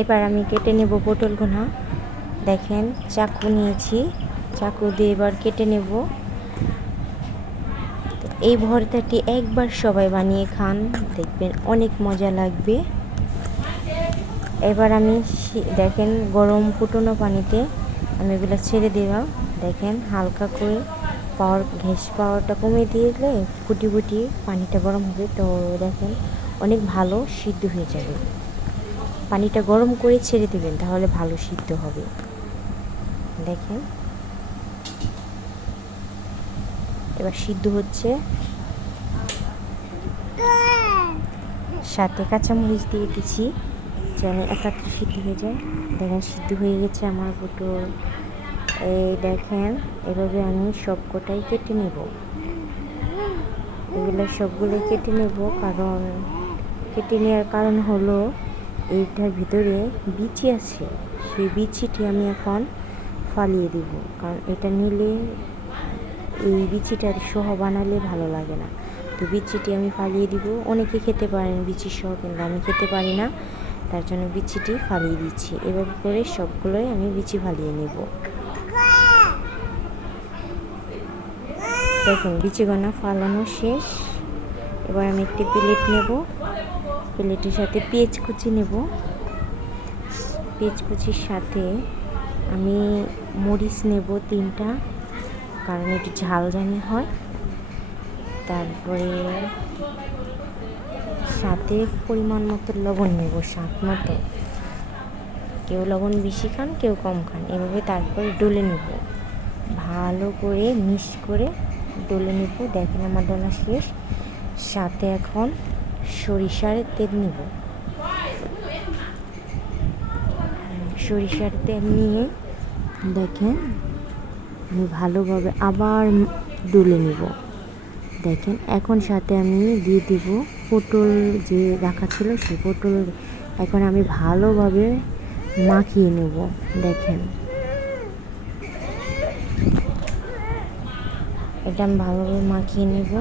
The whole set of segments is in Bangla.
এবার আমি কেটে নেব পটলগুলো। দেখেন চাকু নিয়েছি, চাকু দিয়ে এবার কেটে নেব। এই ভর্তাটি একবার সবাই বানিয়ে খান, দেখবেন অনেক মজা লাগবে। এবার আমি দেখেন গরম ফুটানো পানিতে আমি এগুলো ছেড়ে দিলাম। দেখেন হালকা করে গ্যাস পাওয়ারটা কমিয়ে দিলে ফুটি ফুটি পানিটা গরম হবে, তো দেখেন অনেক ভালো সিদ্ধ হয়ে যাবে। পানিটা গরম করে ছেড়ে দেবেন, তাহলে ভালো সিদ্ধ হবে। দেখেন এবার সিদ্ধ হচ্ছে, সাথে কাঁচামরিচ দিয়ে দিচ্ছি যেন একাত্রে সিদ্ধ হয়ে যায়। দেখেন সিদ্ধ হয়ে গেছে আমার পটল। এই দেখেন এভাবে আমি সবকটাই কেটে নেব। এগুলো সবগুলোই কেটে নেব, কারণ কেটে নেওয়ার কারণ হলো এইটার ভিতরে বিচি আছে, সেই বিচিটি আমি এখন ফালিয়ে দিব। কারণ এটা নিলে এই বিচিটা সহ বানালে ভালো লাগে না, তো বিচিটি আমি ফালিয়ে দিব। অনেকে খেতে পারেন বিচি সহ, কিন্তু আমি খেতে পারি না, তার জন্য বিচিটি ফালিয়ে দিচ্ছি। এভাবে করে সবগুলোই আমি বিচি ফালিয়ে নেব। দেখুন বিচিগোনা ফালানো শেষ। এবার আমি একটি প্লেট নেব, প্লেটের সাথে পেঁয়াজ কুচি নেব। পেঁয়াজ কুচির সাথে আমি মরিচ নেব 3টা, কারণ একটু ঝাল জানি হয়। তারপরে সাথে পরিমাণ মতো লবণ নেব, স্বাদ মতো। কেউ লবণ বেশি খান, কেউ কম খান। এভাবে তারপরে ডলে নেব, ভালো করে মিক্স করে ডলে নেব। দেখেন আমার ডলা শেষ। সাথে এখন সরিষার তেল নেব। সরিষার তেল নিয়ে দেখেন আমি ভালোভাবে আবার ডলে নেব। দেখেন এখন সাথে আমি দিয়ে দিব পটল যে রাখা ছিল, সেই পটল এখন আমি ভালোভাবে মাখিয়ে নেব। দেখেন এটা আমি ভালোভাবে মাখিয়ে নেব।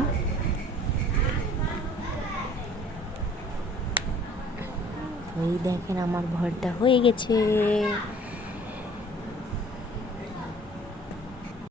এই দেখেন আমার ভর্তা হয়ে গেছে।